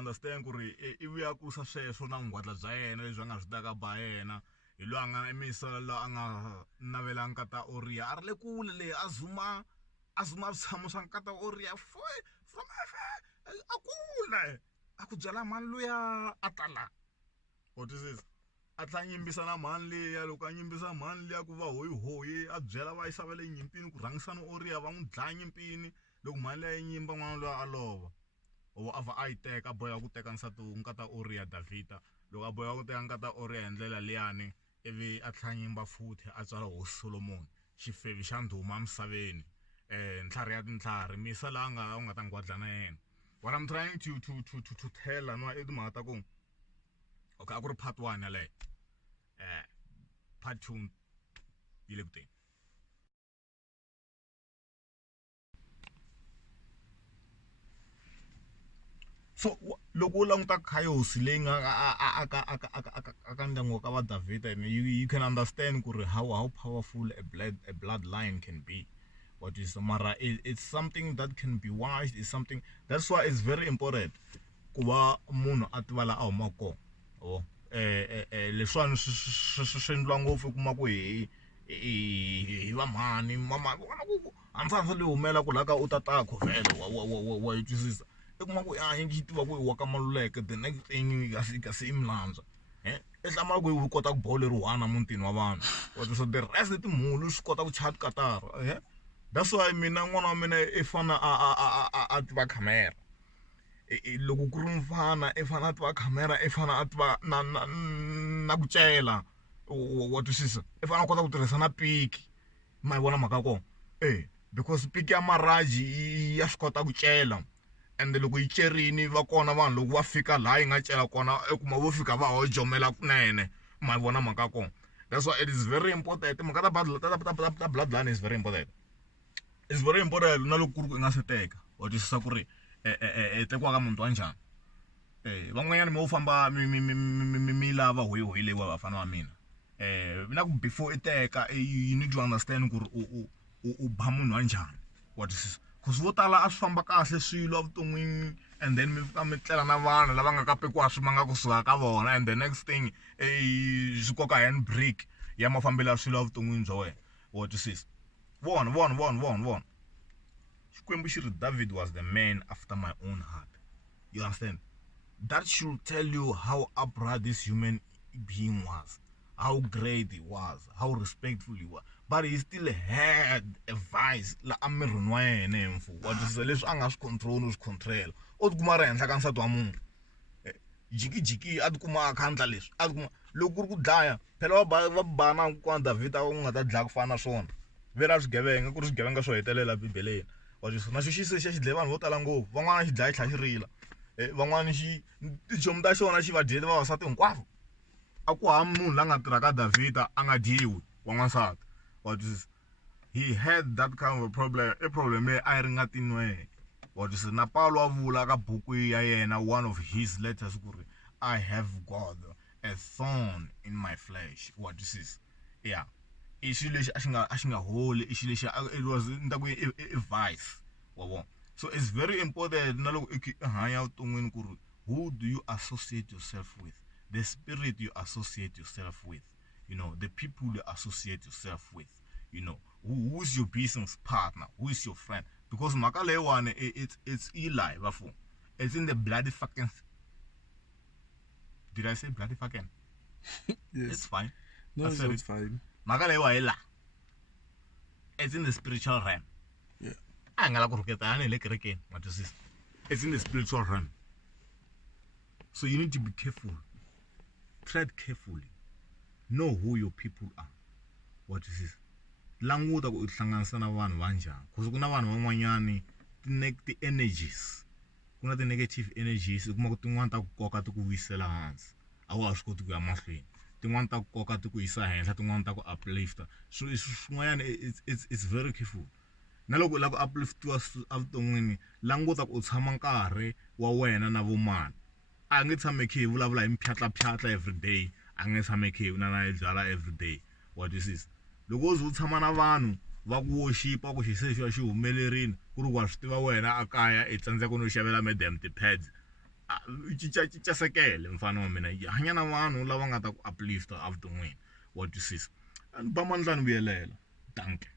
understand ku ri ivi ya kusa sweswo na ngwadla bya yena leswi a nga swi taka ba yena hi loyi a nga emisala la a nga navela nkata oriya a ri le kule leyi a zuma switshamo swa nkata oriya from a kule a ku byala mani luya a tala what is this a tlha nyimbisa na mani liya loko a nyimbisa mani liya ku va hoyi a byela va yisa va le nyimpini ku rhangisana oriya va n'wi dlaya nyimpini loko mani liya yi nyimba n'wana loyi a lova o a va a yi teka a boheka ku teka nsati nkata oriya Davhida loko a boheka ku teka nkata oriya hi ndlela liyani ivi a tlha nyimba futhi a tswala hosi Solomon xifevi xa ndhuma emisaveni ntlhari ya tintlhari misa la u nga ta ngwadla na yena. What I'm trying to tell anwa i timhaka ta ku okay a ku ri part 1 yaleyo part 2 yi le ku teni. So loko u languta chaos leyi nga aka ndyangu ka va Davhida you can understand ku ri how powerful a bloodline can be. What is mara it's something that can be watched, it's something that's why it's very important ku va munhu a tiva la a huma kona leswiwani swi endliwa ngopfu u kuma ku hi va mhani mama hansansa leyi humela ku la ka u tatako vhele wa yi twisisa i kuma ku a yi tiva ku i wa ka Maluleke the next thing ka se i milandzwa i hlamala ku i kota ku boleriwana mutini wa vanhu so the rest timhulu swi kota ku chat katara that's why mina n'wana wa mina i fana a tiva khamera loko ku ri mfana i fana a tiva khamera i fana a tiva na ku cela wa twisisa i fana a kota ku tirhisa na piki ma yi vona mhaka kona because piki ya Maraji ya swi kota ku cela and loko yi cerini va kona vanhu loko va fika laha yi nga cela kona i kuma vo fika va ho jomela kunene ma yi vona mhaka kona. That's why it is very important mhaka ta bloodline is very important. It's very important na loko ku ri ku i nga se teka wa twisisa ku ri tekiwa ka munhu wa njhani van'wanyana mi wo famba mi lava hoyi leyi wa vafana wa mina na ku before i teka you need to understand ku ri u ba munhu wa njhani wa twisisa because vo tala a swi famba kahle swilo evuton'wini and then mi fika mi tlela na vanhu lava nga kapekiwa swi ma nga kusuka ka vona and the next thing swi koka hand break ya mafambelo ya swilo evuton'wini bya wena wa twisisa One. David was the man after my own heart. You understand? That should tell you how upright this human being was, how great he was, how respectful he was. But he still had a vice. La amirunwaye nemfu. What is the less angas control? Od kumara and sakansa to amun. Jiki adkuma kantalis. Adkuma lokurku daya. Pelo bana kwa David nga ta jack fana son. Vera swigevenga ku ri swigevenga swo hetelela bibeleni wa sweswo na xi se xi dlaye vanhu vo tala ngopfu van'wana xi dlaya tlha xi rila van'wana tijomu ta xona xi va dyele vavasati hinkwavo a ku hava munhu la nga tirha ka Davhida a nga dyiwi wa n'wansati wa twisisa he had that kind of a problem leyi a yi ri nga tinweke wa twisisa na Paulo wa vula ka buku ya yena one of his letters ku ri I have God a thorn in my flesh wa twisisa yeah it was a vice. So it's very important who do you associate yourself with, the spirit you associate yourself with, you know, the people you associate yourself with, you know, who's your business partner, who is your friend, because Makalewan it's Eli, it's in the bloody fucking. Did I say bloody fucking? Yes. It's fine. No, it's fine. It's in the spiritual realm. Yeah. It's in the spiritual realm. So you need to be careful. Tread carefully. Know who your people are. What is this? Languta ku hlanganisa na vanhu va njhani. Because kuna vanhu van'wanyani the energies. Kuna the negative energies. Kuma ku tin'wana ta ku koka ti ku vuyisela hansi. A wa swi koti ku ya mahlweni. Tin'wana ta koka ti ku yisa henhla tin'wana ta ku uplifta so swin'wanyana it's very careful na loko la ku upliftiwa avuton'wini languta ku u tshama nkarhi wa wena na vumani a nge tshame khe vulavula hi mphyatla everyday a nge tshame khe na yi byala everyday what this is loko u ze u tshama na vanhu va ku worshipa ku xisexo xi humelerini ku ri wa swi tiva wena a kaya i tsandzeka no xavela madam ti-pads cinca sekele mfana wa mina hanya na vanhu lava nga ta ku uplifta avuton'wini wa twisisa ba mandlani vuyelela danke